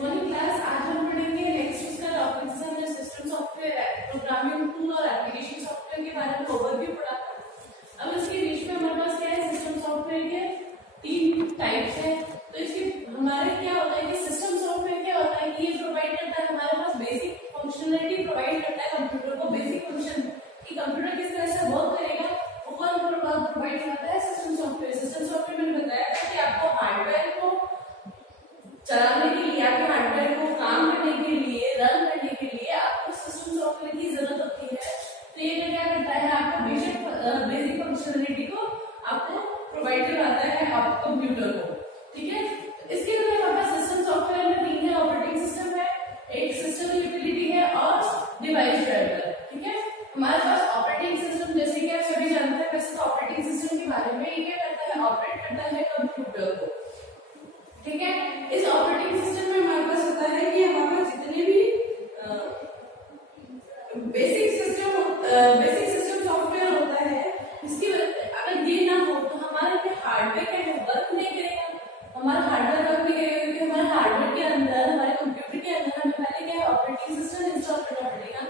Morning class. आज हम पढ़ेंगे नेक्स्ट उसका टॉपिक से हमने सिस्टम सॉफ्टवेयर, प्रोग्रामिंग टूल और एप्लीकेशन सॉफ्टवेयर के बारे में ओवरव्यू पढ़ा था। अब इसके बीच में हमारे पास क्या है, सिस्टम सॉफ्टवेयर के तीन टाइप्स है। तो इसके हमारे क्या होता है कि सिस्टम सॉफ्टवेयर क्या होता है कि ये प्रोवाइड करता है हमारे पास बेसिक फंक्शनलिटी, प्रोवाइड करता है कंप्यूटर को बेसिक फंक्शन कि कंप्यूटर किस तरह से वर्क करेगा वो प्रोवाइड करता है सिस्टम सॉफ्टवेयर। सिस्टम सॉफ्टवेयर मैंने बताया था कि आपको हार्डवेयर को चलाने के लिए, आपके हार्डवेयर को काम करने के लिए, रन करने के लिए आपको सिस्टम सॉफ्टवेयर की जरूरत होती है। तो ये क्या करता है, आपको बेसिक फंक्शनलिटी को आपको प्रोवाइड करवाता है आप कंप्यूटर को। ठीक है, इसके अलावा हमारे पास सिस्टम सॉफ्टवेयर में तीन है, ऑपरेटिंग सिस्टम है, एक सिस्टम यूटिलिटी है और डिवाइस ड्राइवर। ठीक है, हमारे पास ऑपरेटिंग सिस्टम जैसे कि आप सभी जानते हैं, वैसे तो ऑपरेटिंग सिस्टम के बारे में ये क्या करता है, ऑपरेट करता है कंप्यूटर को। ठीक है, इस ऑपरेटिंग सिस्टम में हमारे पास होता है कि हमारे पास जितने भी बेसिक सिस्टम सॉफ्टवेयर होता है, इसकी अगर ये ना हो तो हमारे हार्डवेयर क्या वर्क नहीं करेगा, हमारा हार्डवेयर वर्क नहीं करेगा, क्योंकि हमारे हार्डवेयर के अंदर, हमारे कंप्यूटर के अंदर हमें पहले क्या है, ऑपरेटिंग सिस्टम इंस्टॉल करना पड़ेगा।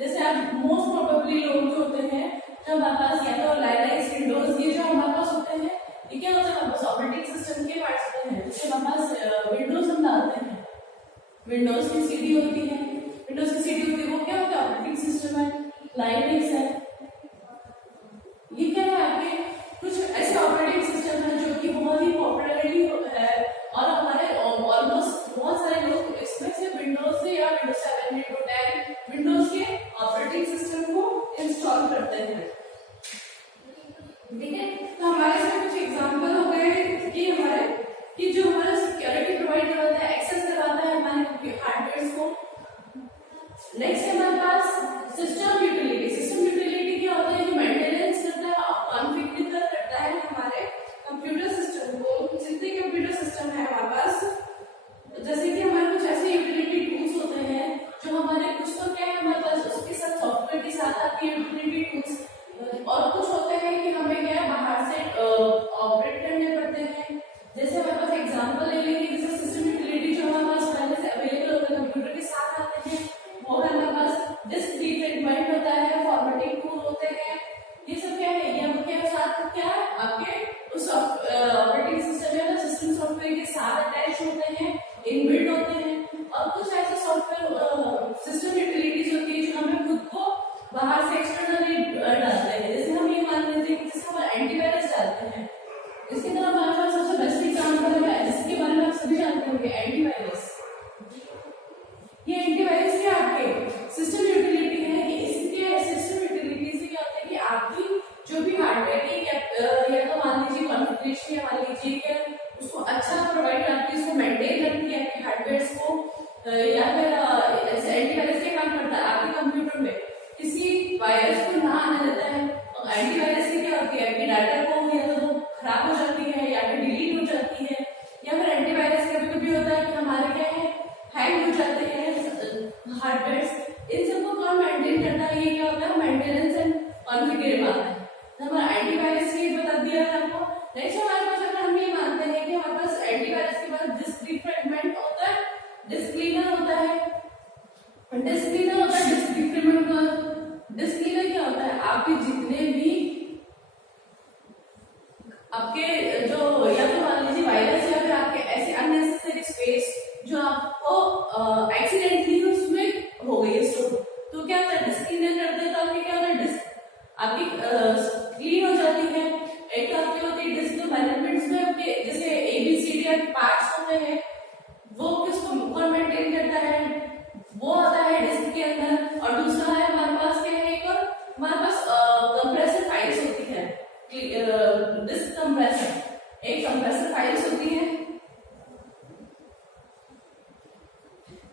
जैसे आप मोस्ट प्रोबेबली लोग जो होते हैं, जो हमारे पास या तो लाइनक्स, विंडोज, ये जो हमारे पास होते हैं, ये क्या होता है, हमारे पास ऑपरेटिंग सिस्टम के पार्ट्स होते हैं। जैसे हमारे पास विंडोज हम डालते हैं, विंडोज की सीडी होती है, विंडोज की सीडी होती है, वो क्या होता है, ऑपरेटिंग सिस्टम है, लाइनक्स है। ये क्या है, आपके कुछ ऐसे ऑपरेटिंग सिस्टम है जो कि बहुत ही पॉपुलरली है और हमारे ऑलमोस्ट बहुत सारे लोग इसमें से विंडोज से या विंडोज 7, विंडोज 10, विंडोज के ऑपरेटिंग सिस्टम को इंस्टॉल करते हैं। ठीक है, तो हमारे इसमें कुछ एग्जांपल हो गए कि हमारे कि जो हमारा सिक्योरिटी प्रोवाइड करवाता है, एक्सेस करवाता है हमारे हार्डवेयर को। नेक्स्ट है हमारे पास सिस्टम यूटिलिटी। सिस्टम यूटिलिटी क्या होता है, जो मेंटेनेंस करता है और कॉन्फ़िगर करता है हमारे कंप्यूटर सिस्टम को। जितने कंप्यूटर सिस्टम है हमारे पास, जैसे कि हमारे कुछ ऐसे यूटिलिटी टूल्स होते हैं जो हमारे कुछ तो क्या है, हमारे पास उसके साथ सॉफ्टवेयर के साथ आती है यूटिलिटी टूल्स, और कुछ होते हैं कि हमें क्या बाहर से ऑपरेट करने पड़ते हैं। जैसे हमारे पास एग्जांपल ले लेंगे, जैसे सिस्टम यूटिलिटी जो हमारे पास पहले से अवेलेबल होता है, कंप्यूटर के साथ आते हैं, वो है हमारे पास डिस्क रिप्लेसमेंट होता है, फॉर्मेटिंग टूल होते हैं। ये सब क्या है, ये उनके साथ क्या है, आपके उस ऑपरेटिंग सिस्टम या सिस्टम सॉफ्टवेयर के साथ अटैच होते हैं, इनबिल्ट होते हैं। और कुछ ऐसे सॉफ्टवेयर सिस्टम यूटिलिटीज होती है जो हमें खुद को बाहर से एक्सटर्नली डालते हैं। जैसे हम ये मान लेते हैं कि जैसे हम एंटीवायरस डालते हैं, इसके तरह हमारे पास सबसे बेस्ट एग्जांपल है जिसके बारे में आप सभी जानते होंगे, एंटीवायरस। ये एंटीवायरस क्या आपके सिस्टम यूटिलिटी है कि इसके सिस्टम यूटिलिटी से क्या होता है कि आपकी जो भी हार्डवेयर की या तो मान लीजिए कॉन्फ़िगरेशन, या मान लीजिए कि उसको अच्छा प्रोवाइड करती है, उसको मेंटेन करती है आपके हार्डवेयर को, या फिर एंटीवायरस क्या काम करता है, आपके कंप्यूटर में किसी वायरस को ना आने देता है। और एंटीवायरस से क्या होती है, आपकी डाटा को या तो वो खराब हो जाती है या फिर डिलीट हो जाती है, या फिर एंटीवायरस कभी कभी होता है कि हमारे क्या है, हैंग हो जाते हैं हार्डवेयर। इन सबको कौन मेंटेन करता है, ये क्या होता है, मेंटेनेंस एंड कॉन्फ़िगर आता है। तो हमारा एंटीवायरस ये बता दिया है आपको। नेक्स्ट हमारे पास अगर हम ये मानते हैं कि हमारे पास एंटीवायरस के बाद डिस्क डिफ्रेगमेंट होता है, डिस्क क्लीनर होता है, डिस्क क्लीनर होता है, डिस्क डिफ्रेगमेंट। डिस्क क्लीनर क्या होता है, आपके जितने भी आपके जो या तो मान लीजिए वायरस या फिर आपके ऐसे अननेसेसरी स्पेस जो आपको एक्सीडेंटली उसमें हो गई है स्टोर, तो क्या होता है, डिस्क क्लीनर कर देता है। क्या होता है, डिस्क आपकी क्लीन हो जाती है। एक तो आपकी होती है डिस्क मैनेजमेंट में आपके जैसे ABCD पार्ट्स होते हैं, वो किसको कौन मेंटेन करता है, वो आता है डिस्क के अंदर। और दूसरा है हमारे पास क्या है, एक और हमारे पास कंप्रेसर फाइल्स होती है, डिस्क कंप्रेसर, एक कंप्रेसर फाइल्स होती है,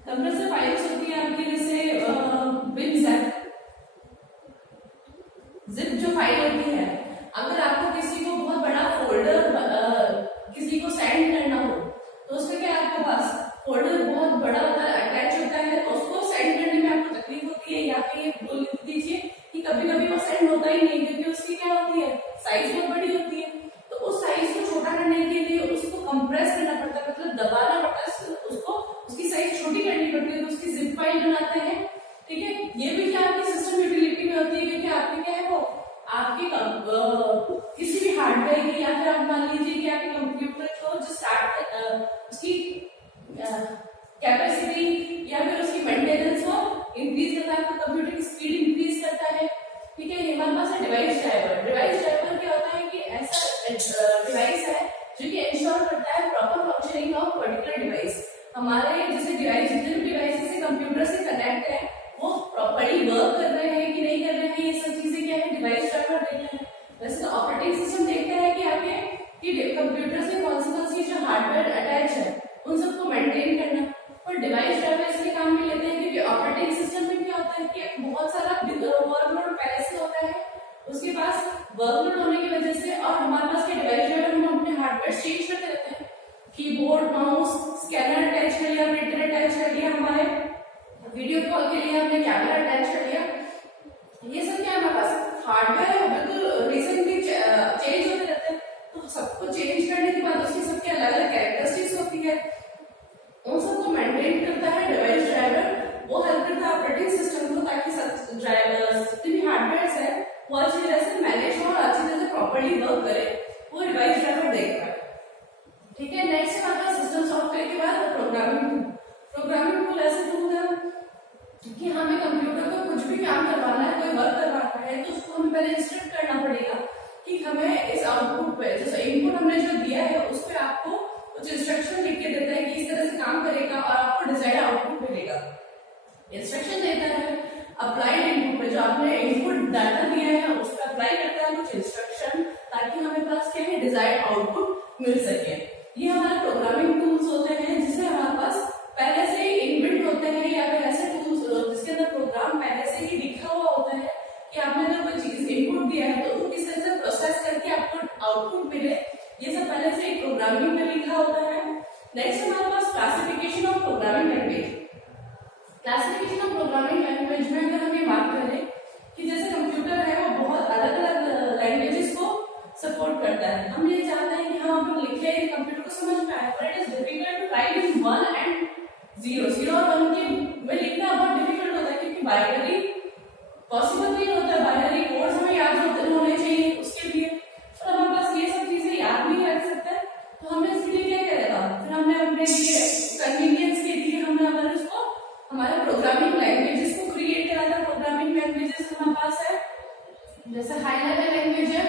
कंप्रेसर फाइल्स होती है आपकी, जैसे जिप जो फाइल होती है। अगर आपको किसी को बहुत बड़ा फोल्डर किसी को सेंड करना हो तो उसमें क्या या फिर आप मान लीजिए कि आपके कंप्यूटर को जो स्टार्ट उसकी कैपेसिटी या फिर उसकी मेंटेनेंस को इंक्रीज करता है, आपका कंप्यूटर की स्पीड इंक्रीज करता है। ठीक है, हमारे पास है डिवाइस ड्राइवर। डिवाइस ड्राइवर क्या होता है कि ऐसा डिवाइस है जो कि इंश्योर करता है proper functioning of particular device. हमारे जैसे डिवाइस, जितने भी डिवाइस से कंप्यूटर से कनेक्ट है वो प्रॉपर्ली वर्क कर रहे हैं कि नहीं कर रहे हैं, ये सब चीजें क्या है डिवाइस ड्राइवर देखते हैं। वैसे ऑपरेटिंग सिस्टम देखता है कि आपके कंप्यूटर से कौन सी जो हार्डवेयर अटैच है उन सबको मेंटेन करना। और डिवाइस ड्राइवर इसलिए काम में लेते हैं क्योंकि ऑपरेटिंग सिस्टम में क्या होता है कि बहुत सारा वर्कलोड पहले से होता है, उसके पास वर्कलोड होने की वजह से, और हमारे पास के डिवाइस ड्राइवर हम अपने हार्डवेयर चेंज करते रहते हैं। कीबोर्ड, माउस, स्कैनर अटैच कर लिया, प्रिंटर अटैच कर लिया, हमारे वीडियो कॉल के लिए हमने कैमरा अटैच कर लिया। ये सब क्या हमारे पास हार्डवेयर है, बिल्कुल रिसेंटली चेंज होते रहते हैं। तो सबको चेंज करने के बाद उसकी सबके अलग अलग कैरेक्टरिस्टिक्स होती है, उन सबको मेंटेन करता है डिवाइस ड्राइवर। वो हेल्प करता है ऑपरेटिंग सिस्टम को ताकि सब ड्राइवर्स जितने भी हार्डवेयर है वो अच्छी तरह से मैनेज हो और अच्छी तरह से प्रॉपर्ली वर्क करे, वो डिवाइस ड्राइवर देखता है। ठीक है, नेक्स्ट आता है सिस्टम सॉफ्टवेयर के बाद प्रोग्रामिंग टूल। प्रोग्रामिंग टूल ऐसे टूल है कि हमें कंप्यूटर को कुछ भी काम करवाना है, कोई वर्क करवाना है तो उसको हमें पहले इंस्ट्रक्ट करना पड़ेगा कि हमें इस आउटपुट पे, जैसे इनपुट हमने जो दिया है उस पे आपको कुछ इंस्ट्रक्शन लिख के देता है कि इस तरह से काम करेगा और आपको डिजायर्ड आउटपुट मिलेगा। इंस्ट्रक्शन देता है अप्लाइड इनपुट पे, जो आपने इनपुट डाटा दिया है उस पर अप्लाई करता है कुछ इंस्ट्रक्शन ताकि हमें पास क्या है डिजायर्ड आउटपुट मिल सके। ये हमारे प्रोग्रामिंग टूल्स होते हैं जिससे हमारे पास पहले से ही इनबिल्ट होते हैं, या फिर ऐसे टूल्स जिसके अंदर प्रोग्राम पहले से ही लिखा हुआ होता है कि आपने अगर कोई चीज इनपुट दिया है तो वो किस तरह से प्रोसेस करके आपको आउटपुट मिले, ये सब पहले से ही प्रोग्रामिंग में लिखा होता है। नेक्स्ट हमारे पास classification of programming language. Classification of programming language में अगर हम ये बात करें कि जैसे कंप्यूटर है वो बहुत अलग अलग लैंग्वेजेस को सपोर्ट करता है। हम ये चाहते हैं कि हम अपन लिखे कंप्यूटर को समझ में आए, पर it is difficult to write in 1 and 0, 0 और 1 के में लिखना बहुत डिफिकल्ट होता है क्योंकि बाइनरी पॉसिबल नहीं होता, बाइनरी कोड्स हमें याद होने चाहिए उसके लिए, पर हमारे पास ये सब चीजें याद नहीं रख सकते। तो हमने इसके लिए क्या करेगा, फिर हमने अपने लिए कन्वीनियंस के लिए हमने अगर इसको हमारे प्रोग्रामिंग लैंग्वेजेस को क्रिएट करा था। प्रोग्रामिंग लैंग्वेजेस हमारे पास है जैसे हाई लेवल लैंग्वेज है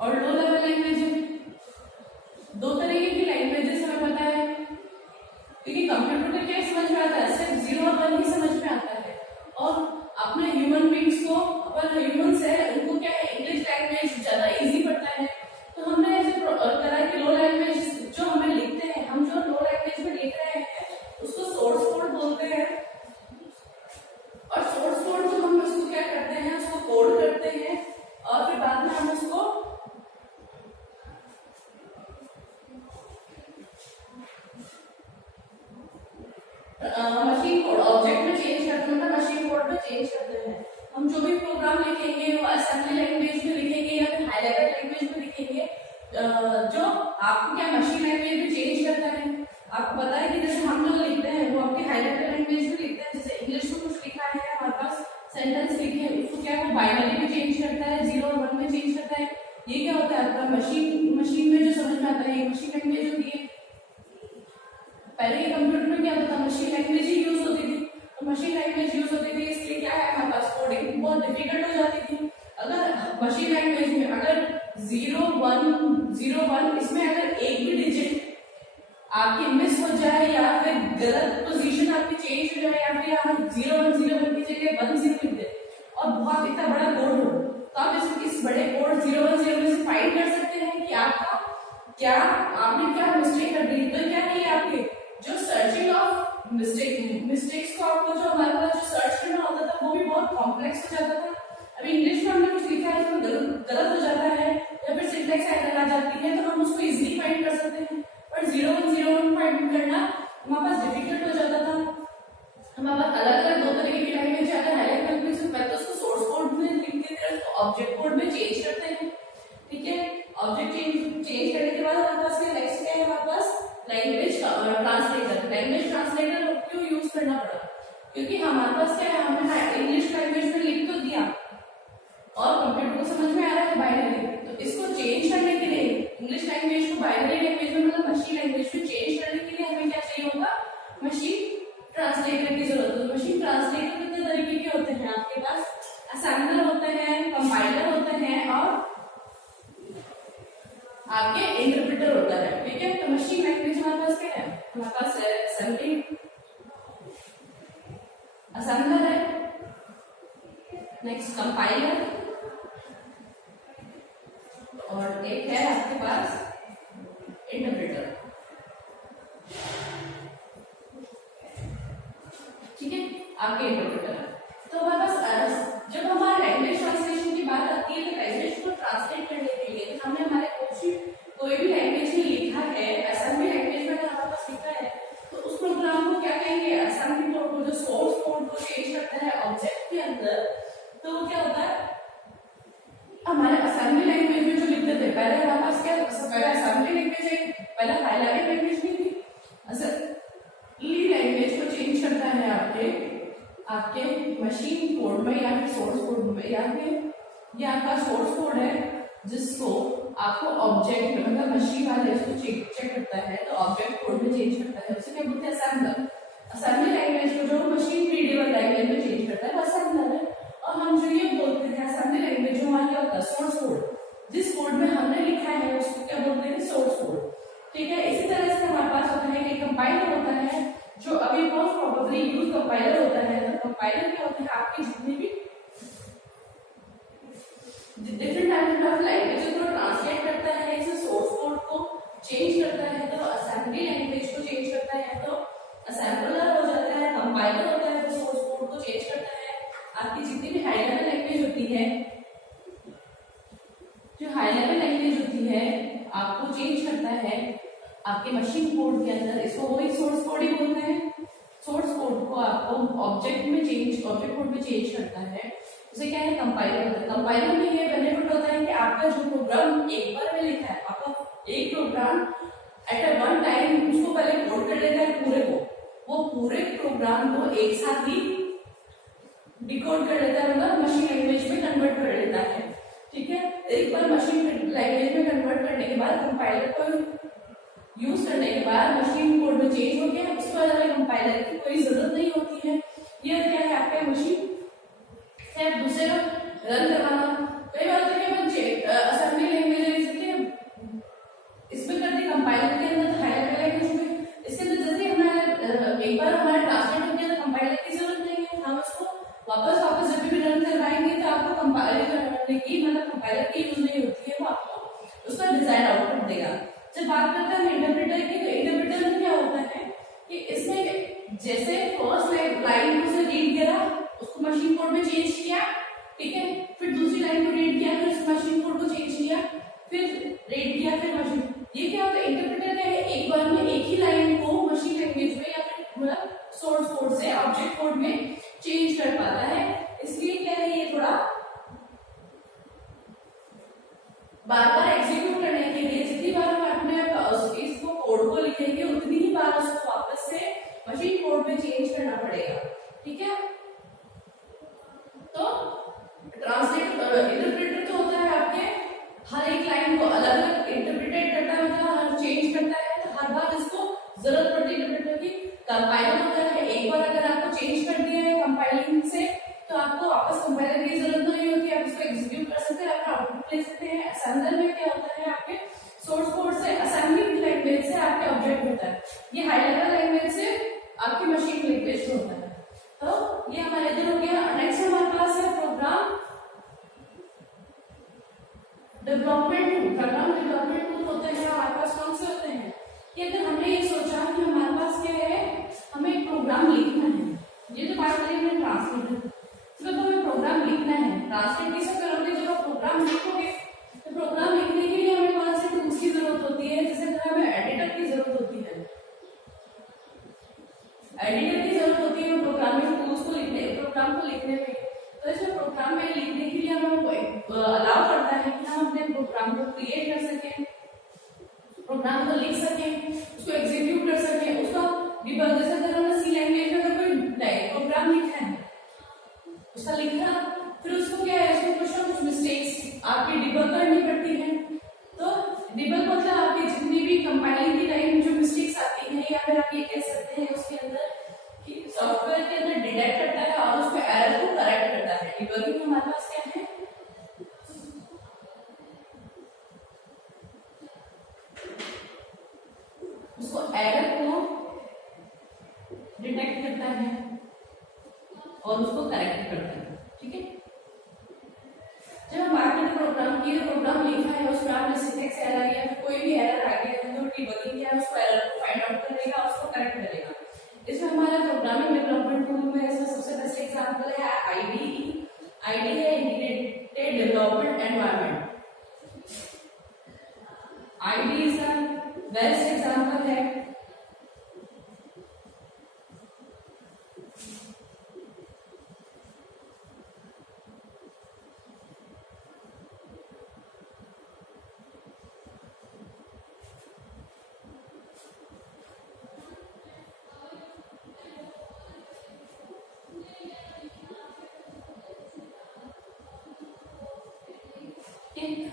और लो लेवल लैंग्वेज है। दो तरीके की लैंग्वेजेस हमें पता है क्योंकि कंप्यूटर को क्या समझ में आता है, सिर्फ 0 और 1 ही समझ में आता है। और अपने ह्यूमन बींग्स को, अपन ह्यूमंस है उनको क्या है इंग्लिश लैंग्वेज ज्यादा इजी पड़ता है। तो हमने ऐसे करा कि लो लैंग्वेज जो हमें लिखते हैं, हम जो लो लैंग्वेज में लिख रहे हैं उसको सोर्स कोड बोलते हैं। और सोर्स कोड जो हम उसको क्या करते हैं, उसको कोड करते हैं और फिर बाद में हम उसको मशीन कोड ऑब्जेक्ट में चेंज करते हैं, मशीन कोड में चेंज करते हैं। हम जो भी प्रोग्राम लिखेंगे वो असेंबली लैंग्वेज में लिखेंगे या फिर हाई लेवल लैंग्वेज में लिखेंगे, जो आपको क्या मशीन लैंग्वेज में चेंज करता है। आपको पता है कि जैसे हम लोग लिखते हैं वो आपके हाई लेवल लैंग्वेज में लिखते हैं, जैसे इंग्लिश में कुछ लिखा है हमारे पास सेंटेंस लिखे हैं उसको क्या वो बाइनरी में चेंज करता है, 0 और 1 में चेंज करता है। ये क्या होता है आपका मशीन में जो समझ में आता है, ये मशीन लैंग्वेज होती है। पहले के कंप्यूटर में क्या होता था, मशीन लैंग्वेज ही यूज होती थी। तो मशीन लैंग्वेज यूज होती थी इसलिए क्या है हमारे पास कोडिंग बहुत डिफिकल्ट हो जाती थी। अगर मशीन लैंग्वेज में अगर 0 1 इसमें अगर एक भी डिजिट आपकी मिस हो जाए या फिर गलत पोजीशन आपकी चेंज हो जाए या फिर आप 0 1 की जगह 1 0 लिख दे और बहुत इतना बड़ा कोड हो तो आप इस बड़े कोड 0 1 0 में से फाइंड कर सकते हैं कि आपका क्या आपने क्या मिस्टेक कर दी। तो क्या है आपके जो सर्चिंग ऑफ मिस्टेक्स को आपको जो हमारे पास जो सर्च करना होता था वो भी बहुत कॉम्प्लेक्स हो जाता था। अभी इंग्लिश में हमने कुछ लिखा है जो गलत हो जाता है या फिर सिंटैक्स एरर आ जाती है तो हम उसको इजीली फाइंड कर सकते हैं, पर 0 1 फाइंड करना हमारे पास डिफिकल्ट हो जाता था। हमारे पास अलग अलग दो तरीके की लैंग्वेज है, अगर हाई लैंग्वेज में तो उसको सोर्स कोड में लिख के फिर उसको ऑब्जेक्ट कोड में चेंज करते हैं। ठीक है, ऑब्जेक्ट चेंज करने के बाद हमारे पास नेक्स्ट क्या है, हमारे पास लैंग्वेज ट्रांसलेटर। लैंग्वेज ट्रांसलेटर क्यों यूज करना पड़ा, क्योंकि हमारे पास क्या है हमने इंग्लिश लैंग्वेज में लिख तो दिया और कंप्यूटर को समझ में आ रहा है बाइनरी। तो इसको चेंज करने के लिए इंग्लिश लैंग्वेज को बाइनरी लैंग्वेज में मतलब मशीन लैंग्वेज में चेंज करने के लिए हमें क्या चाहिए होगा, मशीन ट्रांसलेटर की जरूरत है। मशीन ट्रांसलेटर कितने तरीके के होते हैं आपके पास, असेंबलर होते हैं, कंपाइलर होते हैं और आपके इंटरप्रेटर होता है। ठीक है, तो मशीन लैंग्वेज हमारे पास क्या है, हमारे पास असेंबलर है, नेक्स्ट कंपाइलर और एक है आपके पास इंटरप्रेटर। ठीक है, आपके इंटरप्रेटर। तो हमारे पास जब हमारे लैंग्वेज ट्रांसलेशन की बात आती है तो लैंग्वेज को ट्रांसलेट करने के लिए हमने हमारे कोई भी लैंग्वेज में लिखा है, असेंबली लैंग्वेज में अगर हमारे पास लिखा है तो उस प्रोग्राम को क्या कहेंगे, असेंबली कोड को, जो सोर्स कोड को चेंज करता है ऑब्जेक्ट के अंदर, तो वो क्या होता है, हमारे असेंबली लैंग्वेज में जो लिखते थे पहले हमारे पास क्या, पहले असेंबली लैंग्वेज है, पहले हाई लेवल लैंग्वेज नहीं थी। असेंबली लैंग्वेज को चेंज करता है आपके मशीन कोड में या फिर सोर्स कोड में, या फिर ये आपका सोर्स कोड है जिसको आपको ऑब्जेक्ट में मतलब मशीन वाले इसको चेक करता है तो ऑब्जेक्ट कोड में चेंज करता है, उसे क्या बोलते हैं, असेंबलर। असेंबली लैंग्वेज को जो मशीन रीडेबल लैंग्वेज में चेंज करता है वो असेंबलर है। और हम जो ये बोलते हैं असेंबली लैंग्वेज जो हमारा क्या होता है, सोर्स कोड, जिस कोड में हमने लिखा है उसको क्या बोलते हैं, सोर्स कोड। ठीक है, इसी तरह से हमारे पास होता है कि कंपाइलर होता है, जो अभी मोस्ट प्रोबेबली यूज कंपाइलर होता है। तो कंपाइलर क्या होता है, आपकी जितनी भी डिफरेंट टाइप ऑफ लैंग्वेज को ट्रांसलेट करता है, इसे सोर्स कोड को चेंज करता है, तो असेंबली लैंग्वेज को चेंज करता है तो असेंबलर हो जाता है, कंपाइलर होता है तो सोर्स कोड को चेंज करता है। आपकी जितनी भी हाई लेवल लैंग्वेज होती है, जो हाई लेवल लैंग्वेज होती है आपको चेंज करता है आपके मशीन कोड के अंदर, इसको वही सोर्स कोड ही बोलते हैं। सोर्स कोड को आपको ऑब्जेक्ट कोड में चेंज करता है, उसे क्या है, कंपाइलर होता है। कंपाइलर में ये बेनिफिट होता है कि आपका जो प्रोग्राम एक बार में लिखा है, आपका एक program at a one time उसको पहले कोड कर लेता है पूरे को, वो पूरे प्रोग्राम को एक साथ ही डिकोड कर लेता है, मतलब मशीन लैंग्वेज में कन्वर्ट कर लेता है। ठीक है, एक बार मशीन लैंग्वेज में कन्वर्ट करने के बाद कंपाइलर को यूज करने के बाद मशीन कोड में चेंज हो गया, उसके बाद हमें कंपाइलर की कोई जरूरत नहीं होती है। ये क्या है, आपका मशीन है दूसरे रन करवाना। कई बार होता है कि बच्चे असेंबली लैंग्वेज इसमें करते कंपाइलर के अंदर, हाई लेवल लैंग्वेज में इसके अंदर जैसे हमारा एक बार हमारा ट्रांसलेट हो गया तो कंपाइलर की जरूरत नहीं है, हम उसको वापस जब भी रन करवाएंगे तो आपको कंपाइलर करने की मतलब कंपाइलर की यूज नहीं होती है, वो आपको उसका डिजाइन आउटपुट देगा। जब बात करते हैं इंटरप्रेटर की, तो इंटरप्रेटर में क्या होता है कि इसमें जैसे फर्स्ट लाइन को से रीड करा, उसको मशीन कोड में चेंज किया, ठीक है, फिर दूसरी लाइन को रीड किया, फिर उस मशीन कोड को चेंज किया, फिर रीड किया, फिर मशीन, ये क्या होता है, इंटरप्रेटर क्या है, एक बार में एक ही लाइन को मशीन लैंग्वेज में या फिर मतलब सोर्स कोड से ऑब्जेक्ट कोड में चेंज कर पाता है। इसलिए क्या है, ये थोड़ा बार बार एग्जीक्यूट करने के लिए जितनी बार हम अपने इसको कोड को लिखेंगे उतनी ही बार उसको वापस से मशीन कोड में चेंज करना पड़ेगा। ठीक है, तो इंटरप्रेटर तो होता है आपके हर एक लाइन को अलग अलग इंटरप्रेट करता है, मतलब हर चेंज करता है, तो हर बार इसको जरूरत पड़ती है इंटरप्रेटर की। कंपाइलर होता है, एक बार अगर आपको चेंज कर दिया है कंपाइलिंग से तो आपको वापस कंपाइलर की जरूरत नहीं होती, आप इसको एग्जीक्यूट कर सकते हैं, अपना आउटपुट ले सकते हैं। असेंबलर में क्या होता है, आपके सोर्स कोड से असेंबली लैंग्वेज से आपके ऑब्जेक्ट होता है, ये हाई लेवल लैंग्वेज से आपकी मशीन लैंग्वेज होता है। तो ये हमारे इधर हो गया। नेक्स्ट हमारे पास है program development tool. Program development tool होते हैं हमारे पास कौन से होते हैं कि अगर हमने ये सोचा कि हमारे पास क्या है, हमें एक प्रोग्राम लिखना है, ये तो बात करें हमने ट्रांसलेट, तो हमें प्रोग्राम लिखना है। ट्रांसलेट कैसे करोगे, जब आप प्रोग्राम लिखोगे तो प्रोग्राम लिखने के लिए हमें कौन से टूल्स की जरूरत होती है, जैसे हमें एडिटर की जरूरत होती है, एडिटर की जरूरत होती है प्रोग्रामिंग टूल्स को लिखने, प्रोग्राम को लिखने में। तो इसमें प्रोग्राम में लिखने के लिए हमें अलाउ करता है कि हम अपने प्रोग्राम को क्रिएट कर सकें, प्रोग्राम को लिख सकें, उसको एग्जीक्यूट कर सकें, उसका डिबग, जैसे अगर हमने सी लैंग्वेज में कोई प्रोग्राम लिखा है, उसका लिखा, फिर उसको क्या है, उसको कुछ ना कुछ डिबगिंग क्या है उसको एरर को फाइंड आउट करेगा, उसको करेक्ट करेगा। इसमें हमारा प्रोग्रामिंग डेवलपमेंट टूल में इसमें सबसे बेस्ट एग्जांपल है आईडीई। आईडी है integrated development environment. ID is the best example है।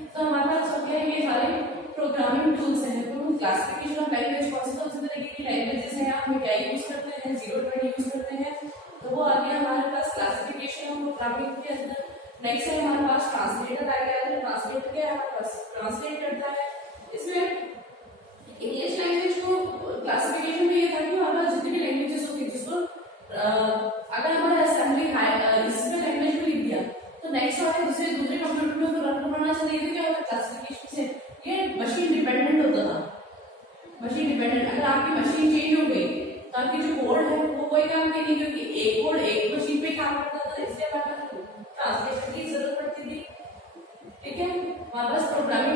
तो हमारे पास हो गया ये सारे प्रोग्रामिंग टूल्स हैं। तो क्लासिफिकेशन ऑफ लैंग्वेज कौन से तरह की लैंग्वेजेस हैं, हम क्या यूज करते हैं, 0 to 20 यूज करते हैं। तो वो आ गया हमारे पास क्लासिफिकेशन ऑफ प्रोग्रामिंग के अंदर। नेक्स्ट है हमारे पास ट्रांसलेटर आ गया। तो ट्रांसलेटर क्या है, हमारे पास ट्रांसलेट करता है। इसमें इंग्लिश लैंग्वेज को क्लासिफिकेशन में ये था कि हमारे पास जितनी भी लैंग्वेजेस होती है जिसको अगर हमारा असेंबली इसमें लैंग्वेज में लिख दिया तो नेक्स्ट वाले दूसरे कंप्यूटर में तो रन करना चाहिए। तो क्या होता है क्लासिफिकेशन से ये मशीन डिपेंडेंट होता था। मशीन डिपेंडेंट, अगर आपकी मशीन चेंज हो गई तो आपकी जो कोड है वो कोई काम नहीं, क्योंकि एक कोड एक मशीन पे काम करता था, इसलिए हमारे पास ट्रांसलेशन की जरूरत पड़ती थी। ठीक है, हमारे पास प्रोग्रामिंग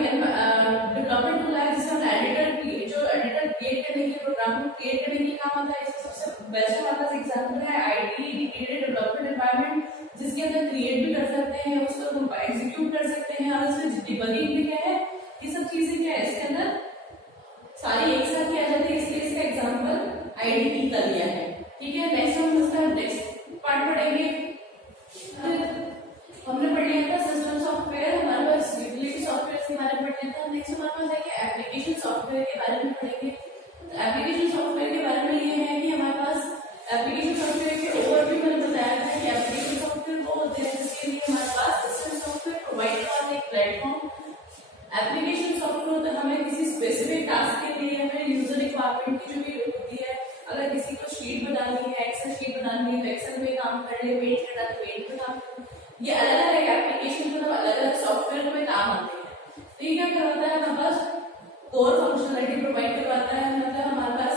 डेवलपमेंट टूल है जिससे हम एडिटर क्रिएट करने के प्रोग्राम को क्रिएट करने के काम आता है। इसका सबसे बेस्ट हमारे पास एग्जांपल है आईडी इंटीग्रेटेड डेवलपमेंट एनवायरनमेंट, जिसके अंदर क्रिएट भी कर सकते हैं, उसको एग्जीक्यूट कर सकते हैं और इसमें डिबगिंग भी क्या है, ये सब चीजें क्या है इसके अंदर सारी एक साथ किया जाती है। इसलिए इसका एग्जांपल आईडीई का लिया है। ठीक है, नेक्स्ट हम इसका नेक्स्ट पार्ट पढ़ेंगे। हमने पढ़ लिया था सिस्टम सॉफ्टवेयर, हमारे पास यूटिलिटी सॉफ्टवेयर के बारे में पढ़ लिया था। नेक्स्ट हमारे पास है कि एप्लीकेशन सॉफ्टवेयर के बारे में पढ़ेंगे। तो एप्लीकेशन सॉफ्टवेयर के बारे में ये है कि हमारे पास एप्लीकेशन सॉफ्टवेयर के ओवरव्यू में बताया था कि एप्लीकेशन सॉफ्टवेयर वो होते हैं जिसके लिए हमारे पास सिस्टम सॉफ्टवेयर प्रोवाइड करता है एक प्लेटफॉर्म। एप्लीकेशन सॉफ्टवेयर होता है हमें किसी स्पेसिफिक टास्क के लिए हमें यूजर रिक्वायरमेंट की जो भी होती है, अगर किसी को शीट बनानी है, एक्सेल शीट बनानी है तो एक्सेल में काम कर ले, पेंट करना है पेंट में काम, ये अलग अलग एप्लीकेशन मतलब अलग अलग सॉफ्टवेयर में काम आते हैं। तो ये क्या होता है, हमारे पास कोर फंक्शनलिटी प्रोवाइड करवाता है, मतलब हमारे पास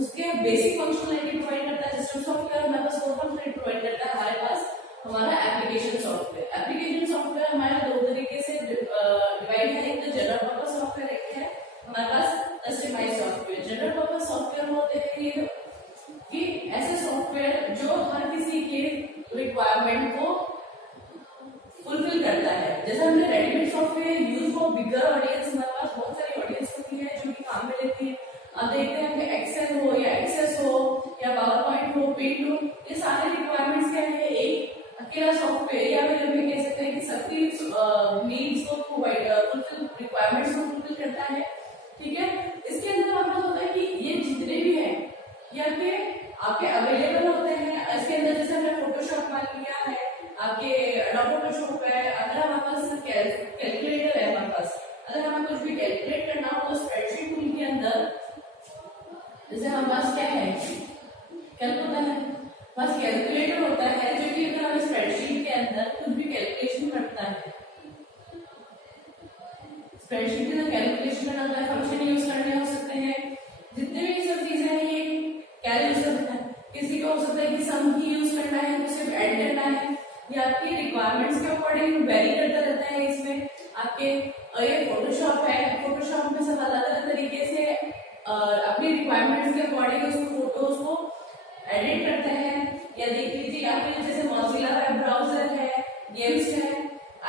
उसके बेसिक फंक्शनलिटी प्रोवाइड करता है सिस्टम सॉफ्टवेयर, हमारे पास कोर फंक्शनलिटी प्रोवाइड करता है हमारे पास हमारा एप्लीकेशन सॉफ्टवेयर। एप्लीकेशन सॉफ्टवेयर हमारे दो तरीके से डिवाइड है, एक तो जनरल पर्पस सॉफ्टवेयर, एक है हमारे पास customised software. General purpose software होते हैं ये कि ऐसे सॉफ्टवेयर जो हर किसी के रिक्वायरमेंट को फुलफिल करता है। जैसे हमने readymade software use for bigger audience, हमारे पास बहुत सारी ऑडियंस होती है जो कि काम में लेती है। अब देखते हैं कि एक्सेल हो या एक्सेस हो या पावर पॉइंट हो, पेंट हो, ये सारे रिक्वायरमेंट्स क्या है, एक अकेला सॉफ्टवेयर या फिर हम कह सकते हैं कि सबकी नीड्स को प्रोवाइड फुलफिल रिक्वायरमेंट्स को फुलफिल करता है। ठीक है, इसके अंदर हमारा होता है कि ये जितने भी हैं ये आपके अवेलेबल होते हैं। इसके अंदर जैसे हमने फोटोशॉप मान लिया है, आपके एडोब फोटोशॉप है, अगर हमारे पास कैलकुलेटर है, हमारे पास अगर हमें कुछ भी कैलकुलेट करना हो तो स्प्रेडशीट टूल के अंदर जैसे हमारे पास क्या है, क्या होता है, बस कैलकुलेटर होता है जो कि अगर हमें स्प्रेडशीट के अंदर कुछ भी कैलकुलेशन करता है, स्प्रेडशीट के अंदर कैलकुलेशन करना होता है, फंक्शन यूज करने हो सकते हैं, जितने भी सब चीजें हैं ये क्या यूज करता है। किसी को हो सकता है कि सम की यूज करना है, तो सिर्फ ऐड करना है, ये आपकी रिक्वायरमेंट्स के अकॉर्डिंग वेरी करता रहता है। इसमें आपके ये फोटोशॉप है, फोटोशॉप में सब अलग अलग तरीके से अपनी रिक्वायरमेंट्स के अकॉर्डिंग उस फोटोज को एडिट करते हैं। या देख लीजिए, या फिर जैसे मॉजिला वेब ब्राउजर है, गेम्स है,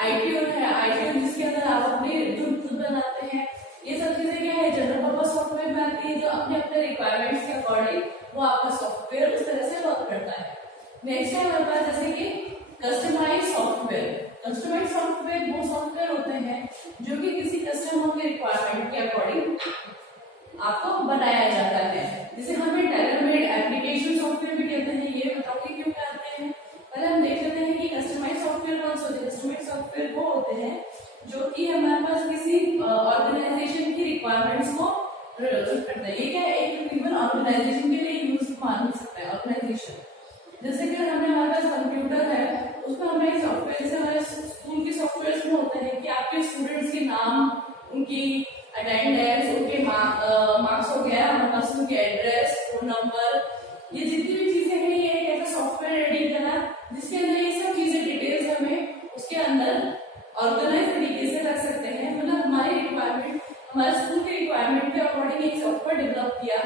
आईट्यून है, आईट्यून जिसके अंदर आप अपनी खुद बनाते हैं। ये सब चीजें क्या है, जनरल पर्पस सॉफ्टवेयर में आती है जो अपने अपने रिक्वायरमेंट्स के अकॉर्डिंग वो आपका सॉफ्टवेयर उस तरह से वर्क करता है। नेक्स्ट है हमारे पास जैसे कि कस्टमाइज्ड सॉफ्टवेयर। कस्टमाइज्ड सॉफ्टवेयर वो सॉफ्टवेयर होते हैं जो कि किसी कस्टमर के रिक्वायरमेंट के अकॉर्डिंग आपको बनाया जाता है। जिसे हमें टेलर मेड एप्लीकेशन सॉफ्टवेयर भी कहते हैं। ये बताओगे क्यों कहते हैं, पहले हम देख लेते हैं कि कस्टमाइज्ड सॉफ्टवेयर कौन से होते हैं। कस्टमाइज्ड सॉफ्टवेयर वो होते हैं जो कि हमारे पास किसी ऑर्गेनाइजेशन की रिक्वायरमेंट्स को करते हैं। ये क्या है, एक इवन ऑर्गेनाइजेशन के लिए यूज मान सकता है ऑर्गेनाइजेशन। जैसे कि हमें हमारे पास कंप्यूटर है, उसमें हमें एक सॉफ्टवेयर, जैसे हमारे स्कूल के सॉफ्टवेयर में होते हैं कि आपके स्टूडेंट्स के नाम, उनकी अटेंडेंस, उनके ऑर्गेनाइज तरीके से रख सकते हैं। मतलब हमारी रिक्वायरमेंट, हमारे स्कूल के रिक्वायरमेंट के अकॉर्डिंग एक सॉफ्टवेयर डेवलप किया।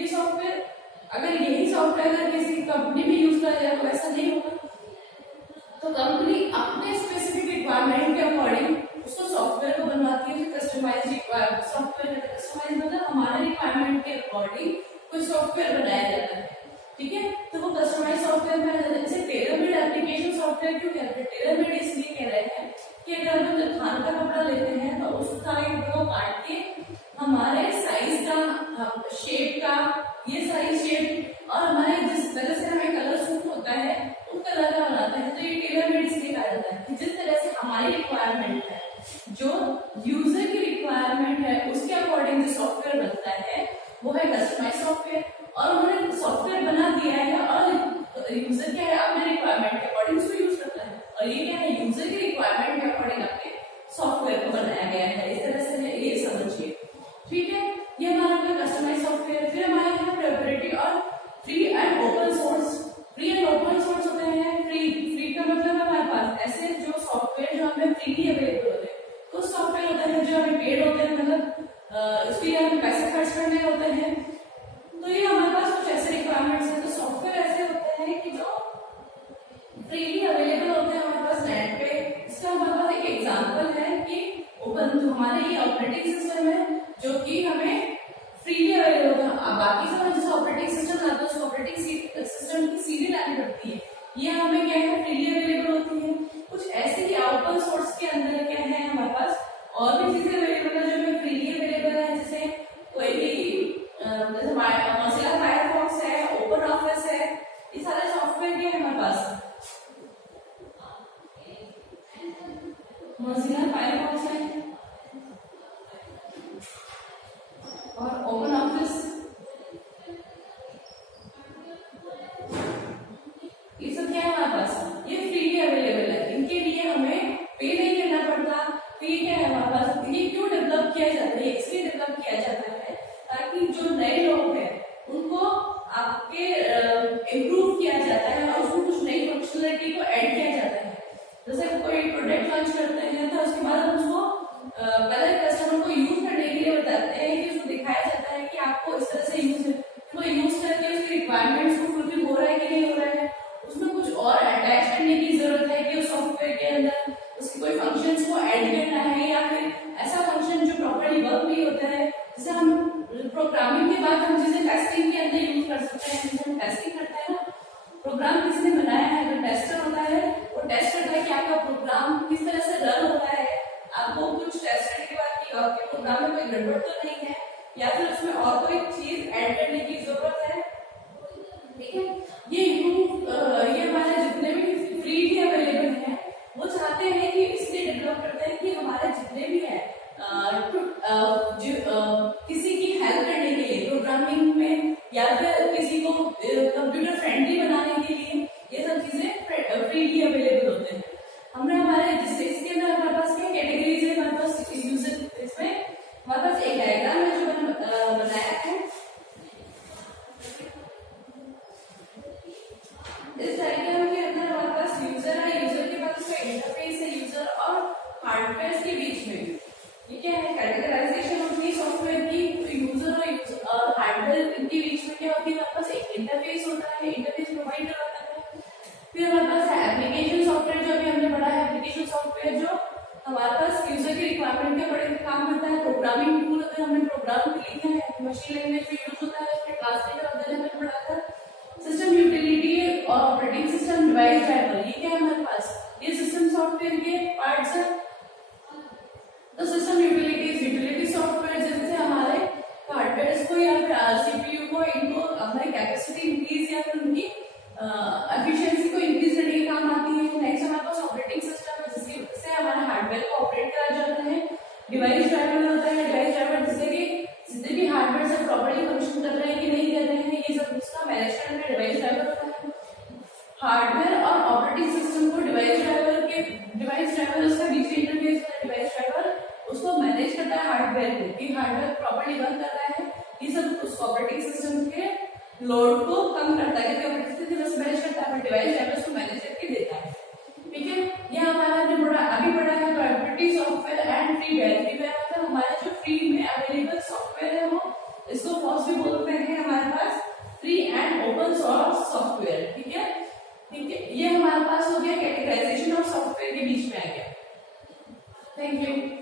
ये सॉफ्टवेयर अगर यही सॉफ्टवेयर अगर किसी कंपनी में यूज करा जाए तो ऐसा नहीं होगा। तो कंपनी अपने स्पेसिफिक रिक्वायरमेंट के अकॉर्डिंग उसको सॉफ्टवेयर को बनवाती है। कस्टमाइज सॉफ्टवेयर, कस्टमाइज मतलब हमारे रिक्वायरमेंट के अकॉर्डिंग कोई सॉफ्टवेयर बनाया जाता है, ठीक है। तो वो कस्टमाइज सॉफ्टवेयर बनाया जाता है। जैसे टेलर मेड एप्लीकेशन सॉफ्टवेयर क्यों कहते हैं? टेलर मेड इसलिए कह रहे हैं कि अगर हम जब थान का कपड़ा लेते हैं तो उसका कपड़ा काट के हमारे साइज का, शेप का, ये सारी शेप और हमारे जिस तरह से हमें कलर सूट होता है उस कलर का बनाते हैं। तो ये टेलर मेड इसलिए कहा जाता है कि जिस तरह से हमारी रिक्वायरमेंट है, जो यूजर की रिक्वायरमेंट है, उसके अकॉर्डिंग जो सॉफ्टवेयर बनता है वो है कस्टमाइज सॉफ्टवेयर। और उन्होंने सॉफ्टवेयर बना दिया है और यूजर क्या है अपने रिक्वायरमेंट के अकॉर्डिंग उसको यूज करता है। और ये क्या है? यूजर की रिक्वायरमेंट के अकॉर्डिंग अपने सॉफ्टवेयर को बनाया गया है। इस तरह से ये समझिए, ठीक है। ये हमारा कस्टमाइज सॉफ्टवेयर। फिर हमारे यहाँ प्रोप्राइटरी और free and open source. Free and open source होते हैं। फ्री का मतलब हमारे पास ऐसे जो सॉफ्टवेयर जो हमें फ्रीली अवेलेबल होते हैं, कुछ सॉफ्टवेयर होते हैं जो हमें पेड होते हैं, मतलब उसके लिए हमें पैसे खर्च करने होते हैं। तो ये हमारे पास कुछ ऐसे रिक्वायरमेंट्स हैं। तो सॉफ्टवेयर ऐसे होते हैं कि जो फ्रीली अवेलेबल होते हैं हमारे पास नेट पे। इसका हमारे पास एक एग्जांपल है कि उबंटू हमारे ये ऑपरेटिंग सिस्टम है जो कि हमें फ्रीली अवेलेबल होता है। बाकी सब जैसे ऑपरेटिंग सिस्टम आता है उसको ऑपरेटिंग सिस्टम की सीडी लानी पड़ती है, ये हमें क्या है? फ्रीली अवेलेबल होती है। कुछ ऐसे ही ओपन सोर्स के अंदर क्या है हमारे पास और भी चीजें अवेलेबल है जो हमें फ्रीली अवेलेबल है। जैसे कोई भी जैसे मोज़िला फायरफॉक्स है, ओपन ऑफिस है, ये सारे सॉफ्टवेयर क्या है हमारे पास? मोज़िला फायरफॉक्स है और ओपन ऑफिस, ये सब क्या है हमारे पास? ये फ्रीली अवेलेबल है। इनके लिए हमें पे नहीं करना पड़ता। तो ये क्या है हमारे पास? ये क्यों डेवलप किया जाता है? इसलिए डेवलप किया जाता है ताकि जो नए लोग हैं उनको आपके इम्प्रूव किया जाता है और उसमें कुछ नई फंक्शनलिटी को ऐड किया जाता है। जैसे कोई प्रोडक्ट लॉन्च करते हैं तो उसके बाद हम उसको पहले कस्टमर को यूज करने के लिए बताते हैं कि उसको दिखाया जाता है कि आपको इस तरह से यूज करके उसकी रिक्वायरमेंट्स को फुलफिल हो रहा है कि नहीं हो रहा है। उसमें कुछ और अटैच करने की जरूरत है कि उस सॉफ्टवेयर के अंदर उसके कोई फंक्शंस को ऐड करना है या फिर ऐसा फंक्शन जो प्रॉपर्ली वर्क नहीं होता है। जैसे हम प्रोग्रामिंग के बाद हम चीजें टेस्टिंग के अंदर यूज कर सकते हैं। जैसे हम टेस्टिंग करते हैं ना, प्रोग्राम किसी ने बनाया है, जो टेस्टर होता है वो टेस्ट करता है कि आपका प्रोग्राम किस तरह से रन होता है। आपको कुछ टेस्ट करने के बाद कि आपके प्रोग्राम में कोई गड़बड़ तो नहीं है या फिर उसमें और कोई चीज ऐड करने की जरूरत है, ठीक है। ये हमारे जितने भी फ्रीली अवेलेबल हैं वो चाहते हैं कि इसलिए डेवलप करते हैं कि हमारे जितने भी हैं किसी की हेल्प करने के लिए प्रोग्रामिंग में या फिर किसी को कंप्यूटर फ्रेंडली बनाने के लिए ये सब चीजें फ्रीली अवेलेबल होते हैं। हमने हमारे जिससे इसके अंदर हमारे पास क्या कैटेगरीज है, हमारे पास यूजर, इसमें हमारे पास एक डायग्राम है जो बनाया है। इस डायग्राम के अंदर हमारे पास यूजर है, यूजर के पास उसका इंटरफेस है, यूजर और हार्डवेयर के बीच में ये क्या है? कैटेगराइजेशन होती है सॉफ्टवेयर की। तो यूजर और हार्डवेयर इनके बीच में क्या होती है? हमारे पास एक इंटरफेस होता है, इंटरफेस प्रोवाइडर होता है। फिर हमारे पास है एप्लीकेशन सॉफ्टवेयर, जो अभी हमने पढ़ा है। एप्लीकेशन सॉफ्टवेयर जो हमारे पास यूजर की रिक्वायरमेंट के बड़े काम करता है। प्रोग्रामिंग टूल होता है, हमने प्रोग्राम लिखा है, मशीन लैंग्वेज में यूज होता है, उसमें ट्रांसलेटर वगैरह हमने पढ़ा था। सिस्टम यूटिलिटी और ऑपरेटिंग सिस्टम डिवाइस ड्राइवर, ये क्या है हमारे पास? ये सिस्टम सॉफ्टवेयर के पार्ट्स है। तो सिस्टम यूटिलिटी सॉफ्टवेयर जिनसे हमारे हार्डवेयर को या फिर सीपीयू को इनको हमारी कैपेसिटी इंक्रीज या फिर उनकी एफिशिएंसी को इंक्रीज करने के काम आती है। नेक्स्ट हमारे पास ऑपरेटिंग सिस्टम है जिससे हमारे हार्डवेयर को ऑपरेट करा जाता है। डिवाइस ड्राइवर होता है, डिवाइस ड्राइवर जिससे कि जितने भी हार्डवेयर से प्रॉपर्ली फंक्शन कर रहे हैं कि नहीं कर रहे हैं, ये सब उसका मैनेज करने में डिवाइस ड्राइवर होता है। हार्डवेयर और ऑपरेटिंग सिस्टम को डिवाइस ड्राइवर उसका डीसी इंटरफेस होता है। डिवाइस ड्राइवर उसको मैनेज करता है हार्डवेयर को कि हार्डवेयर प्रॉपर्ली वर्क कर रहा है। ये सब उस ऑपरेटिंग सिस्टम के लोड को कम करता है क्योंकि ऑपरेटिंग सिस्टम बस मैनेज करता है, डिवाइस ड्राइवर उसको मैनेज करके देता है, ठीक है। ये हमारा जो अभी पढ़ा है फ्रीवेयर। फ्रीवेयर मतलब हमारे जो फ्री में अवेलेबल सॉफ्टवेयर है वो, इसको फर्स्ट भी बोलते हैं हमारे पास free and open source software. ठीक है, ठीक है, ये हमारे पास हो गया कैटेगराइजेशन ऑफ सॉफ्टवेयर के बीच में आ गया। Thank you.